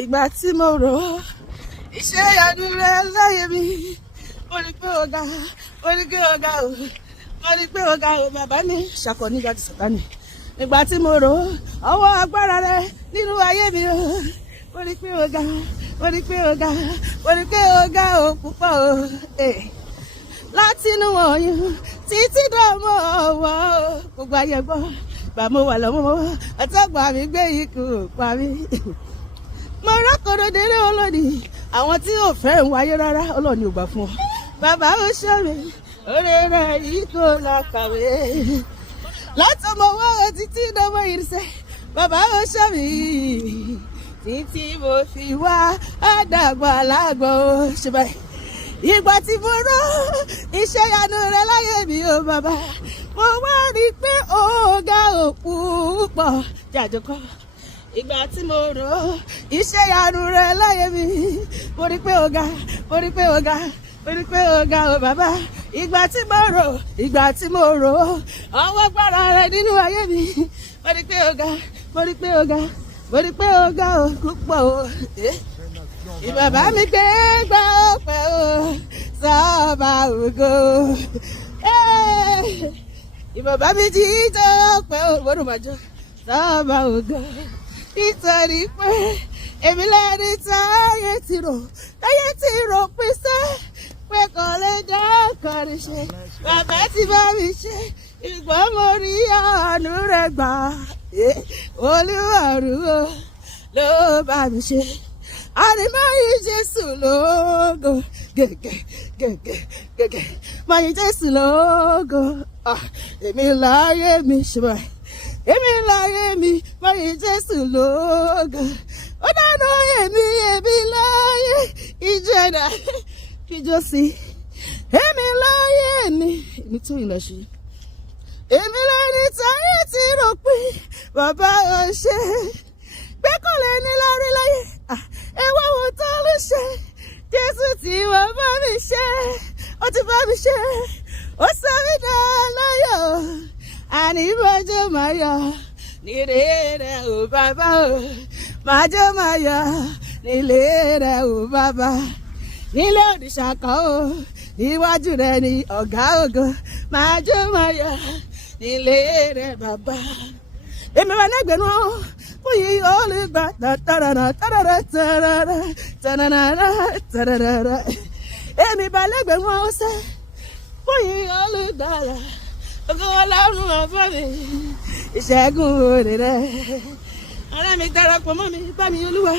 ìgbà tí mo rò ó iṣẹ́ ìyanu rẹ láyé mi mo rí pé ọ̀gá mo rí pé ọ̀gá o mo rí pé ọ̀gá o bàbá mi ṣàkọ nígbà tí Sátánì ìgbà tí mo rò ó ọwọ́ agbára rẹ nínú ayé mi o mo rí pé ọ̀gá mo rí pé ọ̀gá mo rí pé ọ̀gá o púpọ̀ o láti inú ọyún títí dọ́mọ ọwọ́ gbogbo ayé gbọ́ gbà mo wà lọ́mọ́ ọ̀tọ́gbà mi gbé ikú pa mí. Mo rọ́kọ̀rọ̀ délé olódì àwọn tí ò fẹ́ ń wáyé rárá ọlọ́ọ̀ni ò gbà fún ọ. Bàbá ó ṣọ́ mi orí rẹ̀ yìí kò la kàwé. Látọmọ wọ́ títí dọ́mọ ìrìnsẹ̀ bàbá ó ṣọ́ mi títí mo fi wá àdàgbà lágbọ̀ ó ṣe báyìí. Ìgbà tí mo rò iṣẹ́ ìyanu rẹ láyé mi ò bàbá mo wá rí i pé ọ̀gá òkú pọ̀ jàjọkọ́. Ìgbà tí mo rò iṣẹ́ ìyanu rẹ láyé mi mo rí i pé ọ̀gá mo rí i pé ọ̀gá mo rí i pé ọ̀gá ò bàbá. Ìgbà tí mo rò ọwọ́ gbára rẹ nínú ayé mi mo rí i pé ọ̀gá mo rí i pé ọ̀gá mo rí i pé ọ̀gá òkú pọ̀ o. Ìbàbá mi gbé gbà ọpẹ́ o sọ́ba ògo. Ìbàbá mi jí tó ọpẹ́ o gbọ́dọ̀ máa jọ sọ́ba ògo. Nítorí pé èmi lẹ́ni táyé ti rò pèsè pé kò lè dá kọrin ṣe. Bàbá ti bá mi ṣe ìgbọ́n mo rí àánú rẹ̀ gbà. Olúwarúwo ló bá mi ṣe. Àrímáyé Jésù lógo gẹ́gẹ́ máyé Jésù lógo. Èmi láyé mi ṣùgbọ́n èmi láyé mi máyé Jésù lógo. Ó dáná èmi láyé ìjẹ́dá kíjọ́ sí. Èmi láyé èmi tó ìlọ ṣe. Èmi lẹ́ni táyé ti rò pé bàbá ò ṣe pé kò lè ní lárí láyé. Ẹwà wo tó lè ṣe Jésù tí wọ́n bá mi ṣe ó ti bá mi ṣe ó sọ mí dá láyọ̀ àní májò máa yọ̀ nílé rẹ̀ ò bàbá o májò máa yọ̀ nílé rẹ̀ ò bàbá nílé òrìṣà kan o níwájú rẹ̀ ní ọ̀gá ògo májò máa yọ̀ nílé rẹ̀ bàbá. Èmi wà lẹ́gbẹ̀ẹ́ náà fúyì olùgbà tàràrà tàràrà tàràrà tàràrà tàràrà. Èmi bá lẹ́gbẹ̀ẹ́ wọn ṣe fúyì olùgbàlà ògo Ọlọ́run ọ̀fọ̀ mi ìṣẹ́gun òde rẹ̀. Ọ̀rẹ́ mi darapọ̀ mọ́ mi bá mi Olúwa.